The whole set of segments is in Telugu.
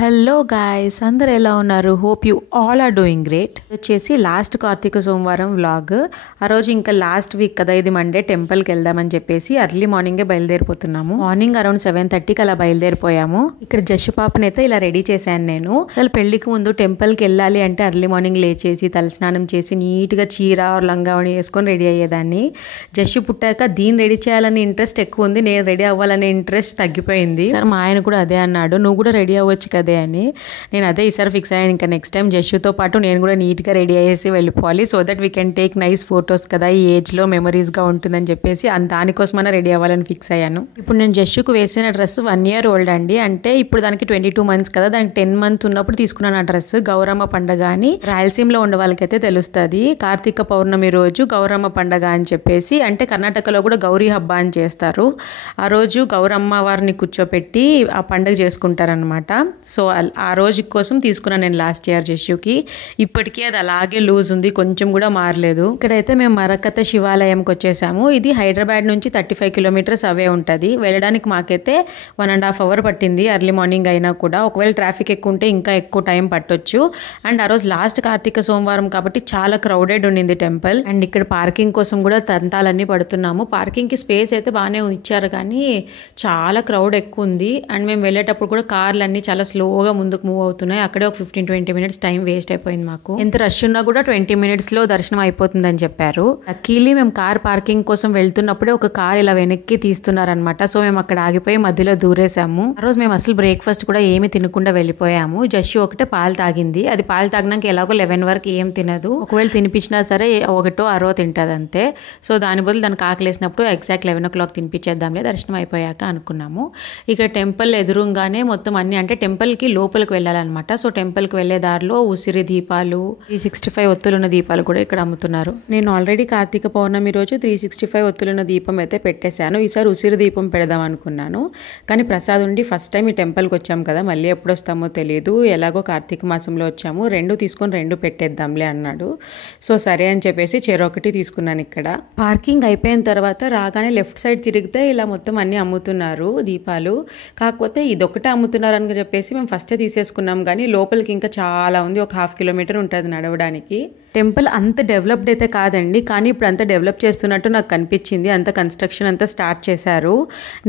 హలో గాయ్స్, అందరు ఎలా ఉన్నారు? Hope you all are doing great. వచ్చేసి లాస్ట్ కార్తీక సోమవారం వ్లాగ్. ఆ రోజు ఇంకా లాస్ట్ వీక్ కదా, ఇది మండే, టెంపుల్కి వెళ్దామని చెప్పేసి అర్లీ మార్నింగే బయలుదేరిపోతున్నాము. మార్నింగ్ అరౌండ్ 7:30కి అలా బయలుదేరిపోయాము. ఇక్కడ జషు పాపనైతే ఇలా రెడీ చేశాను నేను. అసలు పెళ్లికి ముందు టెంపుల్కి వెళ్ళాలి అంటే అర్లీ మార్నింగ్ లేచేసి తలస్నానం చేసి నీట్గా చీర లంగావణి వేసుకొని రెడీ అయ్యేదాన్ని. జషు పుట్టాక దీన్ని రెడీ చేయాలని ఇంట్రెస్ట్ ఎక్కువ ఉంది, నేను రెడీ అవ్వాలనే ఇంట్రెస్ట్ తగ్గిపోయింది. సార్ మా ఆయన కూడా అదే అన్నాడు, నువ్వు కూడా రెడీ అవ్వచ్చు కదే అని. నేను అదే ఈసారి ఫిక్స్ అయ్యాను, ఇంకా నెక్స్ట్ టైం జషుతో పాటు నేను కూడా నీట్గా రెడీ అయ్యేసి వెళ్ళిపోవాలి, so that we can take nice photos కదా, ఈ ఏజ్లో మెమరీస్గా ఉంటుందని చెప్పేసి దానికోసమైనా రెడీ అవ్వాలని ఫిక్స్ అయ్యాను. ఇప్పుడు నేను జషుకు వేసిన డ్రెస్ 1 year ఓల్డ్ అండి, అంటే ఇప్పుడు దానికి 22 months కదా, దానికి 10 months ఉన్నప్పుడు తీసుకున్నాను ఆ డ్రెస్. గౌరమ్మ పండగ అని రాయలసీమలో ఉండే వాళ్ళకైతే తెలుస్తుంది. కార్తీక పౌర్ణమి రోజు గౌరమ్మ పండగ అని చెప్పేసి, అంటే కర్ణాటకలో కూడా గౌరీ హబ్బ అని చేస్తారు. ఆ రోజు గౌరమ్మ వారిని కూర్చోపెట్టి ఆ పండుగ చేసుకుంటారనమాట. సో ఆ రోజు కోసం తీసుకున్నాను నేను లాస్ట్ ఇయర్ జషుకి. ఇప్పటికీ అది అలాగే లూజ్ ఉంది, కొంచెం కూడా మారలేదు. ఇక్కడైతే మేము మరకత శివాలయంకి వచ్చేసాము. ఇది హైదరాబాద్ నుంచి 35 kilometers అవే ఉంటుంది. వెళ్ళడానికి మాకైతే 1.5 hours పట్టింది ఎర్లీ మార్నింగ్ అయినా కూడా. ఒకవేళ ట్రాఫిక్ ఎక్కువ ఉంటే ఇంకా ఎక్కువ టైం పట్టొచ్చు. అండ్ ఆ రోజు లాస్ట్ కార్తీక సోమవారం కాబట్టి చాలా క్రౌడెడ్ ఉండింది టెంపుల్. అండ్ ఇక్కడ పార్కింగ్ కోసం కూడా తంతాలన్నీ పడుతున్నాము. పార్కింగ్కి స్పేస్ అయితే బాగానే ఇచ్చారు, కానీ చాలా క్రౌడ్ ఎక్కువ ఉంది. అండ్ మేము వెళ్ళేటప్పుడు కూడా కార్లన్నీ చాలా స్లోగా ముందుకు మూవ్ అవుతున్నాయి. అక్కడే ఒక 15-20 minutes టైం వేస్ట్ అయిపోయింది మాకు. ఎంత రష్ ఉన్నా కూడా 20 minutesలో దర్శనం అయిపోతుందని చెప్పారు. లక్కీలీ మేము కార్ పార్కింగ్ కోసం వెళ్తున్నప్పుడే ఒక కార్ ఇలా వెనక్కి తీస్తున్నారనమాట. సో మేము అక్కడ ఆగిపోయి మధ్యలో దూరేసాము. ఆ రోజు మేము అసలు బ్రేక్ఫాస్ట్ కూడా ఏమి తినకుండా వెళ్ళిపోయాము. జషు ఒకటే పాలు తాగింది. అది పాలు తాగినాక ఎలాగో 11 వరకు ఏం తినదు. ఒకవేళ తినిపించినా సరే 1-2 తింటది అంతే. సో దాని బదులు దానికి ఆకలేసినప్పుడు ఎగ్జాక్ట్ 11 o'clock తినిపించేద్దాంలే దర్శనం అయిపోయాక అనుకున్నాము. ఇక్కడ టెంపుల్ ఎదురుగానే మొత్తం అన్ని, అంటే టెంపుల్కి లోపలికి వెళ్ళాలన్నమాట. సో టెంపుల్కి వెళ్ళే దారిలో ఉసిరి దీపాలు, 365 ఒత్తులున్న దీపాలు కూడా ఇక్కడ అమ్ముతున్నారు. నేను ఆల్రెడీ కార్తీక పౌర్ణమి రోజు 365 ఒత్తులున్న దీపం అయితే పెట్టేశాను. ఈసారి ఉసిరి దీపం పెడదాం అనుకున్నాను, కానీ ప్రసాద్ ఉండి ఫస్ట్ టైం ఈ టెంపుల్కి వచ్చాము కదా, మళ్ళీ ఎప్పుడు వస్తామో తెలియదు, ఎలాగో కార్తీక మాసంలో వచ్చాము, 2 తీసుకొని 2 పెట్టేద్దాంలే అన్నాడు. సో సరే అని చెప్పేసి చెరొకటి తీసుకున్నాను. ఇక్కడ పార్కింగ్ అయిపోయిన తర్వాత రాగానే లెఫ్ట్ సైడ్ తిరిగితే ఇలా మొత్తం అన్ని అమ్ముతున్నారు దీపాలు. కాకపోతే ఇదొకటే అమ్ముతున్నారు అని చెప్పేసి మేము ఫస్టే తీసేసుకున్నాం, కానీ లోపలికి ఇంకా చాలా ఉంది, ఒక 1/2 kilometer ఉంటుంది నడవడానికి. టెంపుల్ అంత డెవలప్డ్ అయితే కాదండి, కానీ ఇప్పుడు అంత డెవలప్ చేస్తున్నట్టు నాకు కనిపించింది. అంత కన్స్ట్రక్షన్ అంతా స్టార్ట్ చేశారు.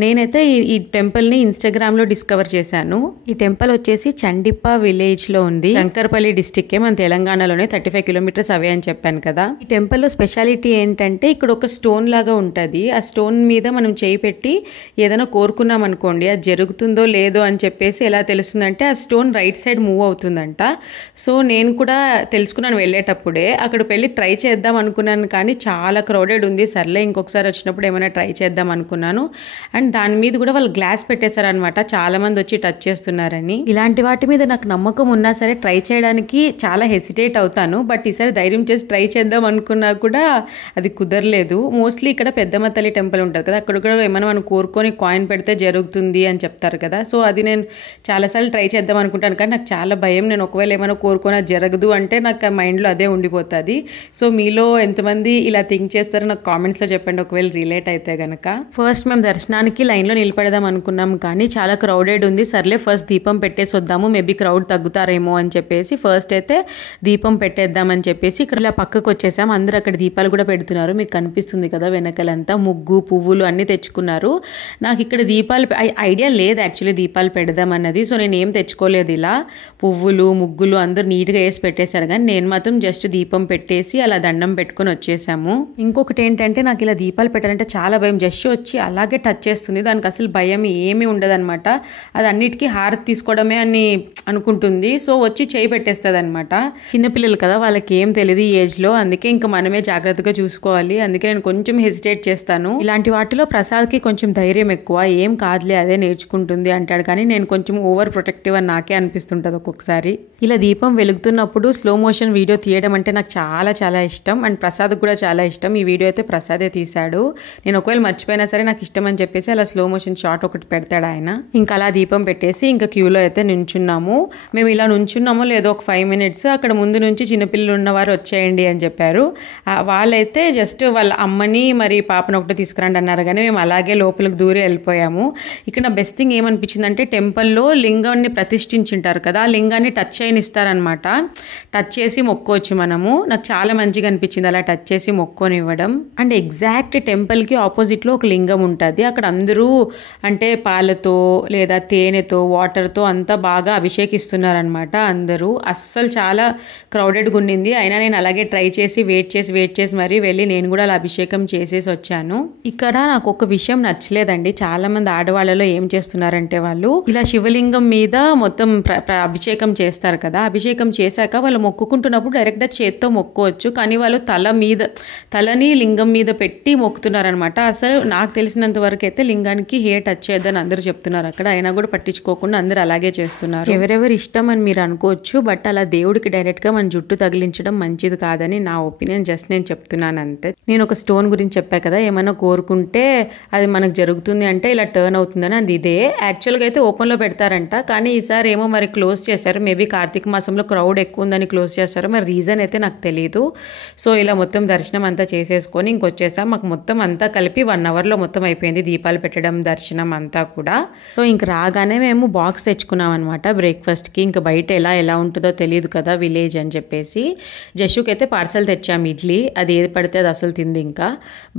నేనైతే ఈ టెంపుల్ని ఇన్స్టాగ్రామ్లో డిస్కవర్ చేశాను. ఈ టెంపుల్ వచ్చేసి చండిప్ప విలేజ్లో ఉంది, శంకర్పల్లి డిస్టిక్కే, మన తెలంగాణలోనే 35 kilometers అవే అని చెప్పాను కదా. ఈ టెంపుల్లో స్పెషాలిటీ ఏంటంటే ఇక్కడ ఒక స్టోన్ లాగా ఉంటుంది. ఆ స్టోన్ మీద మనం చేయి పెట్టి ఏదైనా కోరుకున్నాం అనుకోండి, అది జరుగుతుందో లేదో అని చెప్పేసి ఎలా తెలుస్తుందంటే ఆ స్టోన్ రైట్ సైడ్ మూవ్ అవుతుందంట. సో నేను కూడా తెలుసుకున్నాను వెళ్ళేటప్పుడే. అక్కడ వెళ్ళి ట్రై చేద్దాం అనుకున్నాను, కానీ చాలా క్రౌడెడ్ ఉంది. సర్లే ఇంకొకసారి వచ్చినప్పుడు ఏమైనా ట్రై చేద్దాం అనుకున్నాను. అండ్ దాని మీద కూడా వాళ్ళు గ్లాస్ పెట్టేశారనమాట, చాలా మంది వచ్చి టచ్ చేస్తున్నారని. ఇలాంటి వాటి మీద నాకు నమ్మకం ఉన్నా సరే ట్రై చేయడానికి చాలా హెసిటేట్ అవుతాను. బట్ ఈసారి ధైర్యం చేసి ట్రై చేద్దాం అనుకున్నా కూడా అది కుదరలేదు. మోస్ట్లీ ఇక్కడ పెద్దమ్మ తల్లి టెంపుల్ ఉంటుంది కదా, అక్కడ కూడా ఏమైనా మనం కోరుకొని కాయిన్ పెడితే జరుగుతుంది అని చెప్తారు కదా. సో అది నేను చాలాసార్లు ట్రై చేద్దాం అనుకుంటాను, కానీ నాకు చాలా భయం. నేను ఒకవేళ ఏమైనా కోరుకొని అది జరగదు అంటే నాకు మైండ్లో అదే ఉండిపోతుంది. సో మీలో ఎంతమంది ఇలా థింక్ చేస్తారో నాకు కామెంట్స్లో చెప్పండి, ఒకవేళ రిలేట్ అయితే గనక. ఫస్ట్ మేము దర్శనానికి లైన్లో నిలబడదాం అనుకున్నాం, కానీ చాలా క్రౌడెడ్ ఉంది. సర్లే ఫస్ట్ దీపం పెట్టేసి వద్దాము, మేబీ క్రౌడ్ తగ్గుతారేమో అని చెప్పేసి ఫస్ట్ అయితే దీపం పెట్టేద్దామని చెప్పేసి ఇక్కడ ఇలా పక్కకు వచ్చేసాం. అందరూ అక్కడ దీపాలు కూడా పెడుతున్నారు, మీకు కనిపిస్తుంది కదా వెనకలంతా. ముగ్గు పువ్వులు అన్నీ తెచ్చుకున్నారు. నాకు ఇక్కడ దీపాలు ఐడియా లేదు యాక్చువల్లీ దీపాలు పెడదాం అన్నది. సో నేను ఏం తెచ్చుకోలేదు. ఇలా పువ్వులు ముగ్గులు అందరూ నీట్గా వేసి పెట్టేశారు, కానీ నేను మాత్రం జస్ట్ దీపం పెట్టేసి అలా దండం పెట్టుకొని వచ్చేసాము. ఇంకొకటి ఏంటంటే నాకు ఇలా దీపాలు పెట్టాలంటే చాలా భయం. జస్ట్ వచ్చి అలాగే టచ్ చేస్తుంది, దానికి అసలు భయం ఏమీ ఉండదు అనమాట. అది అన్నిటికీ హారతి తీసుకోవడమే అని అనుకుంటుంది. సో వచ్చి చేయి పెట్టేస్తుంది అనమాట. చిన్నపిల్లలు కదా, వాళ్ళకి ఏం తెలియదు ఈ ఏజ్లో, అందుకే ఇంకా మనమే జాగ్రత్తగా చూసుకోవాలి. అందుకే నేను కొంచెం హెసిటేట్ చేస్తాను. ఇలాంటి వాటిలో ప్రసాద్కి కొంచెం ధైర్యం ఎక్కువ, ఏం కాదులే అదే నేర్చుకుంటుంది అంటాడు, కానీ నేను కొంచెం ఓవర్ ప్రొటెక్టివ్ అని నాకే అనిపిస్తుంటుంది ఒక్కొక్కసారి. ఇలా దీపం వెలుగుతున్నప్పుడు స్లో మోషన్ వీడియో తీయడం అంటే నాకు చాలా చాలా ఇష్టం అండ్ ప్రసాద్ కూడా చాలా ఇష్టం. ఈ వీడియో అయితే ప్రసాదే తీశాడు. నేను ఒకవేళ మర్చిపోయినా సరే నాకు ఇష్టం అని చెప్పేసి అలా స్లో మోషన్ షాట్ ఒకటి పెడతాడు ఆయన. ఇంకా అలా దీపం పెట్టేసి ఇంకా క్యూలో అయితే నించున్నాము. మేము ఇలా నుంచున్నామో లేదో ఒక 5 minutes అక్కడ ముందు నుంచి చిన్నపిల్లలు ఉన్నవారు వచ్చేయండి అని చెప్పారు. వాళ్ళైతే జస్ట్ వాళ్ళ అమ్మని మరి పాపను ఒకటి తీసుకురండి అన్నారు, కానీ మేము అలాగే లోపలికి దూరి వెళ్ళిపోయాము. ఇక్కడ నా బెస్ట్ థింగ్ ఏమనిపించిందంటే టెంపుల్లో లింగాన్ని ప్రతిష్ఠించుంటారు కదా, ఆ లింగాన్ని టచ్ అయినిస్తారనమాట. టచ్ చేసి మొక్కోవచ్చు మనము. నాకు చాలా మంచిగా అనిపించింది అలా టచ్ చేసి మొక్కొనివ్వడం. అండ్ ఎగ్జాక్ట్ టెంపుల్కి ఆపోజిట్లో ఒక లింగం ఉంటుంది. అక్కడ అందరూ అంటే పాలతో లేదా తేనెతో వాటర్తో అంతా బాగా అభిషేకిస్తున్నారనమాట. అందరూ అస్సలు చాలా క్రౌడెడ్గా ఉండింది. అయినా నేను అలాగే ట్రై చేసి వెయిట్ చేసి మరీ వెళ్ళి నేను కూడా అలా అభిషేకం చేసేసి వచ్చాను. ఇక్కడ నాకు ఒక విషయం నచ్చలేదండి. చాలా మంది ఆడవాళ్ళలో ఏం చేస్తున్నారంటే వాళ్ళు ఇలా శివలింగం మీద మొత్తం అభిషేకం చేస్తారు కదా, అభిషేకం చేశాక వాళ్ళు మొక్కుకుంటున్నప్పుడు డైరెక్ట్గా చేత్తో మొక్కోవచ్చు, కానీ వాళ్ళు తలని లింగం మీద పెట్టి మొక్కుతున్నారనమాట. అసలు నాకు తెలిసినంత వరకు అయితే లింగానికి హెయిర్ టచ్ చేయొద్దని అందరూ చెప్తున్నారు అక్కడ. అయినా కూడా పట్టించుకోకుండా అందరూ అలాగే చేస్తున్నారు. ఎవరెవరు ఇష్టం అని మీరు అనుకోవచ్చు, బట్ అలా దేవుడికి డైరెక్ట్గా మన జుట్టు తగిలించడం మంచిది కాదని నా ఒపీనియన్. జస్ట్ నేను చెప్తున్నాను అంతే. నేను ఒక స్టోన్ గురించి చెప్పా కదా, ఏమైనా కోరుకుంటే అది మనకు జరుగుతుంది అంటే ఇలా టర్న్ అవుతుందని. అది ఇదే యాక్చువల్గా అయితే ఓపెన్లో పెడతారంట, కానీ ఈసారి ఏమో మరి క్లోజ్ చేశారు. మేబీ కార్తీక మాసంలో క్రౌడ్ ఎక్కువ ఉందని క్లోజ్ చేస్తారు, మరి రీజన్ అయితే నాకు తెలియదు. సో ఇలా మొత్తం దర్శనం అంతా చేసేసుకొని ఇంకొచ్చేసాం. మాకు మొత్తం అంతా కలిపి 1 hourలో మొత్తం అయిపోయింది, దీపాలు పెట్టడం దర్శనం అంతా కూడా. సో ఇంక రాగానే మేము బాక్స్ తెచ్చుకున్నాం అనమాట బ్రేక్ఫాస్ట్కి. ఇంకా బయట ఎలా ఉంటుందో తెలియదు కదా విలేజ్ అని చెప్పేసి. జషుకి అయితే పార్సల్ తెచ్చాము ఇడ్లీ. అది ఏది పడితే అది అసలు తింది. ఇంకా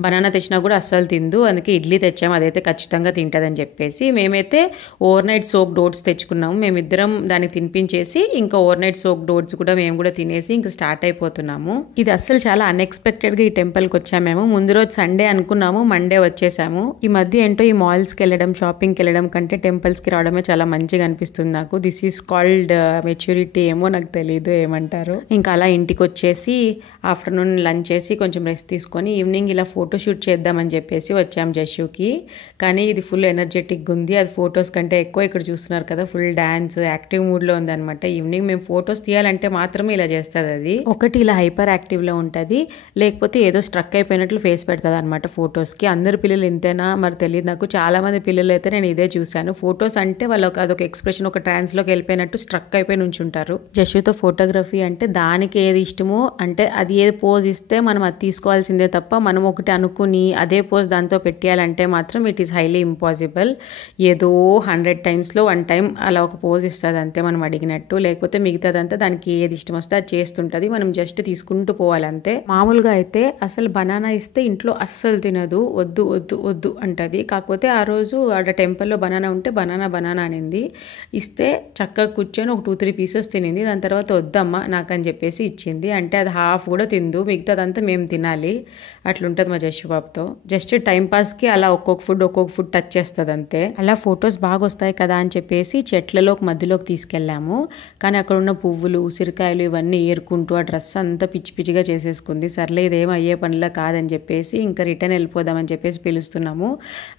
బనానా తెచ్చినా కూడా అస్సలు తిందు, అందుకే ఇడ్లీ తెచ్చాము, అదైతే ఖచ్చితంగా తింటుందని చెప్పేసి. మేమైతే ఓవర్ నైట్ సోక్ ఓట్స్ తెచ్చుకున్నాము. మేమిద్దరం దానికి తినిపించేసి ఇంకా ఓవర్ నైట్ సోక్ ఓట్స్ కూడా మేము కూడా తినేసి ఇంకా స్టార్ట్ అయిపోతున్నాము. ఇది అస్సలు చాలా అన్ఎక్స్పెక్టెడ్గా ఈ టెంపుల్కి వచ్చాము. ముందు రోజు సండే అనుకున్నాము, మండే వచ్చేసాము. ఈ మధ్య ఏంటో ఈ మాల్స్కి వెళ్ళడం షాపింగ్కి వెళ్ళడం కంటే టెంపుల్స్కి రావడమే చాలా మంచిగా అనిపిస్తుంది నాకు. దిస్ ఈజ్ కాల్డ్ మెచ్యూరిటీ ఏమో నాకు తెలియదు ఏమంటారు. ఇంకా అలా ఇంటికి వచ్చేసి ఆఫ్టర్నూన్ లంచ్ చేసి కొంచెం రెస్ట్ తీసుకొని ఈవినింగ్ ఇలా ఫోటోషూట్ చేద్దామని చెప్పేసి వచ్చాం జషుకి. కానీ ఇది ఫుల్ ఎనర్జెటిక్గా ఉంది. అది ఫొటోస్ కంటే ఎక్కువ ఇక్కడ చూస్తున్నారు కదా, ఫుల్ డాన్స్ యాక్టివ్ మూడ్లో ఉంది అనమాట. ఈవినింగ్ మేము ఫొటోస్ తీయాలంటే మాత్రమే ఇలా చేస్తుంది. అది ఒకటి ఇలా హైపర్ యాక్టివ్లో ఉంటుంది, లేకపోతే ఏదో స్ట్రక్ అయిపోయినట్లు ఫేస్ పెడుతుంది అనమాట ఫొటోస్కి. అందరు పిల్లలు ఇంతేనా మరి తెలియదు నాకు. చాలా మంది పిల్లలు అయితే నేను ఇదే చూశాను. ఫొటోస్ అంటే వాళ్ళకి అదొక ఎక్స్ప్రెషన్, ఒక ట్రాన్స్లోకి వెళ్ళిపోయినట్టు స్ట్రక్ అయిపోయి నుంచుంటారు. జషుతో ఫోటోగ్రఫీ అంటే దానికి ఏది ఇష్టమో అంటే అది ఏది పోజ్ ఇస్తే మనం అది తీసుకోవాల్సిందే తప్ప మనం ఒకటి అనుకుని అదే పోజ్ దాంతో పెట్టేయాలంటే మాత్రం ఇట్ ఈస్ హైలీ ఇంపాసిబుల్. ఏదో 100 times-లో 1 time అలా ఒక పోజ్ ఇస్తుంది అంతే మనం అడిగినట్టు. లేకపోతే మిగతాదంతా దానికి ఏది ఇష్టం వస్తే అది చేస్తుంటుంది, మనం జస్ట్ తీసుకుంటూ పోవాలి అంతే. మామూలుగా అయితే అసలు బనానా ఇస్తే ఇంట్లో అస్సలు తినదు, వద్దు వద్దు వద్దు అంటది. కాకపోతే ఆ రోజు ఆడ టెంపుల్లో బనానా ఉంటే బనానా అనింది. ఇస్తే చక్కగా కూర్చొని ఒక 2-3 pieces తినింది. దాని తర్వాత వద్దమ్మా నాకని చెప్పేసి ఇచ్చింది. అంటే అది హాఫ్ కూడా తిందు, మిగతాదంతా మేము తినాలి. అట్లుంటుంది మా జషు బాబుతో. జస్ట్ టైంపాస్కి అలా ఒక్కొక్క ఫుడ్ టచ్ చేస్తుంది అంతే. అలా ఫొటోస్ బాగా వస్తాయి కదా అని చెప్పేసి చెట్లలోకి మధ్యలోకి తీసుకెళ్ళాము. కానీ అక్కడ ఉన్న పువ్వులు ఉసిరికాయలు ఇవన్నీ ఏరుకుంటూ ఆ డ్రెస్ అంతా పిచ్చిగా చేసేసుకుంది. సర్లే ఇదేం అయ్యే పనిలా కాదని చెప్పేసి ఇంకా రిటర్న్ వెళ్ళిపోదామని చెప్పేసి పిలుస్తున్నాము.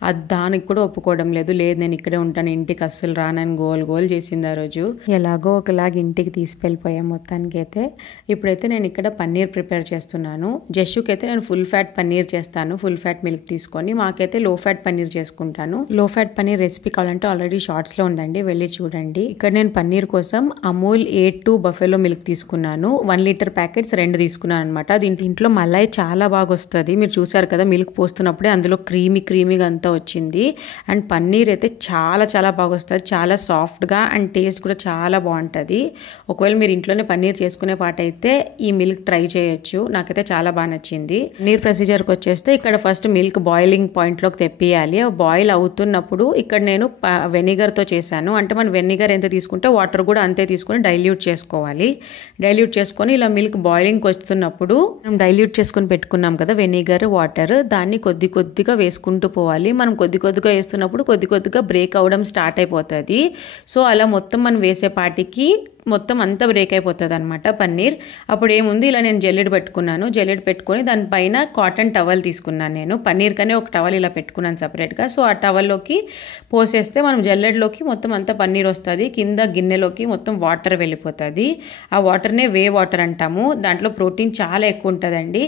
అది దానికి కూడా ఒప్పుకోవడం లేదు. లేదు నేను ఇక్కడే ఉంటాను, ఇంటికి అస్సలు రానని గోల్ చేసింది ఆ రోజు. ఎలాగో ఒకలాగా ఇంటికి తీసుకెళ్ళిపోయాం మొత్తానికి అయితే. ఇప్పుడైతే నేను ఇక్కడ పన్నీర్ ప్రిపేర్ చేస్తున్నాను. జషుకి అయితే నేను ఫుల్ ఫ్యాట్ పన్నీర్ చేస్తాను, ఫుల్ ఫ్యాట్ మిల్క్ తీసుకొని. మాకైతే లో ఫ్యాట్ పన్నీర్ చేసుకుంటాను. లో ఫ్యాట్ పన్నీర్ రెసిపీ కావాలంటే ఆల్రెడీ షార్ట్స్లో ఉందండి, వెళ్ళి చూడండి. ఇక్కడ నేను పన్నీర్ కోసం అమూల్ A2 బఫెలో మిల్క్ తీసుకున్నాను. 1 liter ప్యాకెట్స్ 2 తీసుకున్నాను అనమాట. దీంట్లో మలై చాలా బాగా వస్తుంది. మీరు చూసారు కదా మిల్క్ పోస్తున్నప్పుడే అందులో క్రీమీగా అంతా వచ్చింది. అండ్ పన్నీర్ అయితే చాలా బాగా వస్తుంది, చాలా సాఫ్ట్గా అండ్ టేస్ట్ కూడా చాలా బాగుంటుంది. ఒకవేళ మీరు ఇంట్లోనే పన్నీర్ చేసుకునే పాట అయితే ఈ మిల్క్ ట్రై చేయొచ్చు. నాకైతే చాలా బాగా నచ్చింది. పన్నీర్ ప్రొసీజర్కి వచ్చేస్తే ఇక్కడ ఫస్ట్ మిల్క్ బాయిలింగ్ పాయింట్లోకి తెప్పియాలి. బాయిల్ అవుతున్నప్పుడు ఇక్కడ నేను వెనిగర్తో చేశాను. అంటే మనం వెనిగర్ ఎంత తీసుకుంటే వాటర్ కూడా అంతే తీసుకొని డైల్యూట్ చేసుకోవాలి. డైల్యూట్ చేసుకొని ఇలా మిల్క్ బాయిలింగ్కి వస్తున్నప్పుడు మనం డైల్యూట్ చేసుకొని పెట్టుకున్నాం కదా వెనిగర్ వాటర్, దాన్ని కొద్దిగా వేసుకుంటూ పోవాలి. మనం కొద్దిగా వేస్తున్నప్పుడు కొద్దిగా బ్రేక్ అవ్వడం స్టార్ట్ అయిపోతుంది. సో అలా మొత్తం మనం వేసే పాటికి మొత్తం అంతా బ్రేక్ అయిపోతుంది అనమాట పన్నీర్. అప్పుడు ఏముంది, ఇలా నేను జల్లెడ పెట్టుకున్నాను. జల్లెడ పెట్టుకొని దానిపైన కాటన్ టవల్ తీసుకున్నాను. నేను పన్నీర్ కనే ఒక టవల్ ఇలా పెట్టుకున్నాను సపరేట్గా. సో ఆ టవల్లోకి పోసేస్తే మనం జల్లెడలోకి మొత్తం అంతా పన్నీర్ వస్తుంది. కింద గిన్నెలోకి మొత్తం వాటర్ వెళ్ళిపోతుంది. ఆ వాటర్నే వే వాటర్ అంటాము. దాంట్లో ప్రోటీన్ చాలా ఎక్కువ ఉంటుందండి.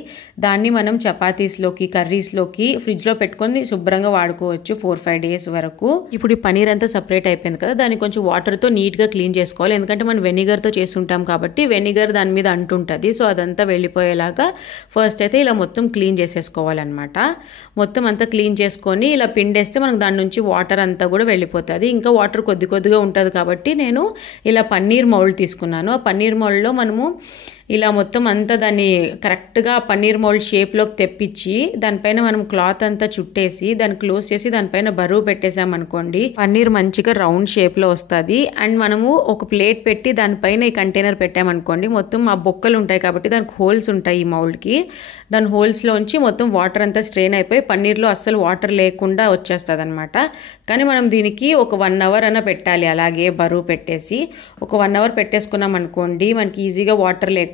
దాన్ని మనం చపాతీస్లోకి, కర్రీస్లోకి ఫ్రిడ్జ్లో పెట్టుకొని శుభ్రంగా వాడుకోవచ్చు 4-5 డేస్ వరకు. ఇప్పుడు ఈ పన్నీర్ అంతా సపరేట్ అయిపోయింది కదా, దాన్ని కొంచెం వాటర్తో నీట్గా క్లీన్ చేసుకోవాలి. ఎందుకంటే మనం వెనిగర్తో చేసుకుంటాం కాబట్టి వెనిగర్ దాని మీద అంటుంటుంది. సో అదంతా వెళ్ళిపోయేలాగా ఫస్ట్ అయితే ఇలా మొత్తం క్లీన్ చేసేసుకోవాలన్నమాట. మొత్తం అంతా క్లీన్ చేసుకొని ఇలా పిండేస్తే మనకు దాని నుంచి వాటర్ అంతా కూడా వెళ్ళిపోతుంది. ఇంకా వాటర్ కొద్ది కొద్దిగా ఉంటుంది కాబట్టి నేను ఇలా పన్నీర్ మౌల్డ్ తీసుకున్నాను. ఆ పన్నీర్ మౌల్డ్లో మనము ఇలా మొత్తం అంతా దాన్ని కరెక్ట్గా పన్నీర్ మౌల్డ్ షేప్లోకి తెప్పించి దానిపైన మనం క్లాత్ అంతా చుట్టేసి దాన్ని క్లోజ్ చేసి దానిపైన బరువు పెట్టేసామనుకోండి, పన్నీర్ మంచిగా రౌండ్ షేప్లో వస్తుంది. అండ్ మనము ఒక ప్లేట్ పెట్టి దానిపైన ఈ కంటైనర్ పెట్టామనుకోండి, మొత్తం ఆ బొక్కలు ఉంటాయి కాబట్టి దానికి హోల్స్ ఉంటాయి ఈ మౌల్డ్కి. దాని హోల్స్లోంచి మొత్తం వాటర్ అంతా స్ట్రెయిన్ అయిపోయి పన్నీర్లో అస్సలు వాటర్ లేకుండా వచ్చేస్తుంది అనమాట. కానీ మనం దీనికి ఒక 1 అవర్ అన్న పెట్టాలి. అలాగే బరువు పెట్టేసి ఒక 1 అవర్ పెట్టేసుకున్నాం అనుకోండి, మనకి ఈజీగా వాటర్ లేకుండా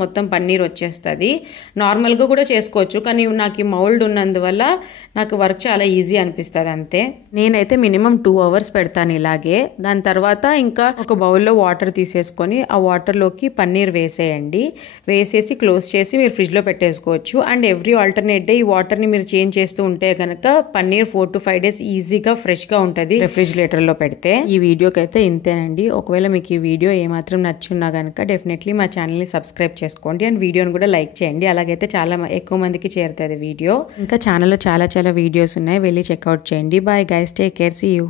మొత్తం పన్నీర్ వచ్చేస్తుంది. నార్మల్గా కూడా చేసుకోవచ్చు, కానీ నాకు ఈ మౌల్డ్ ఉన్నందువల్ల నాకు వర్క్ చాలా ఈజీ అనిపిస్తుంది అంతే. నేనైతే మినిమం 2 అవర్స్ పెడతాను ఇలాగే. దాని తర్వాత ఇంకా ఒక బౌల్లో వాటర్ తీసేసుకొని ఆ వాటర్లోకి పన్నీర్ వేసేయండి. వేసేసి క్లోజ్ చేసి మీరు ఫ్రిడ్జ్లో పెట్టేసుకోవచ్చు. అండ్ ఎవ్రీ ఆల్టర్నేట్ డే ఈ వాటర్ని మీరు చేంజ్ చేస్తూ ఉంటే కనుక పన్నీర్ 4-5 డేస్ ఈజీగా ఫ్రెష్గా ఉంటుంది రెఫ్రిజిరేటర్లో పెడితే. ఈ వీడియోకి అయితే ఇంతేనండి. ఒకవేళ మీకు ఈ వీడియో ఏమాత్రం నచ్చున్నా కనుక డెఫినెట్లీ మా ఛానల్ని సబ్స్క్రైబ్ చేసుకోండి అండ్ వీడియోని కూడా లైక్ చేయండి. అలాగైతే చాలా ఎక్కువ మందికి చేరుతుంది వీడియో. ఇంకా ఛానల్లో చాలా వీడియోస్ ఉన్నాయి, వెళ్ళి చెక్అవుట్ చేయండి. Bye guys, take care, see you.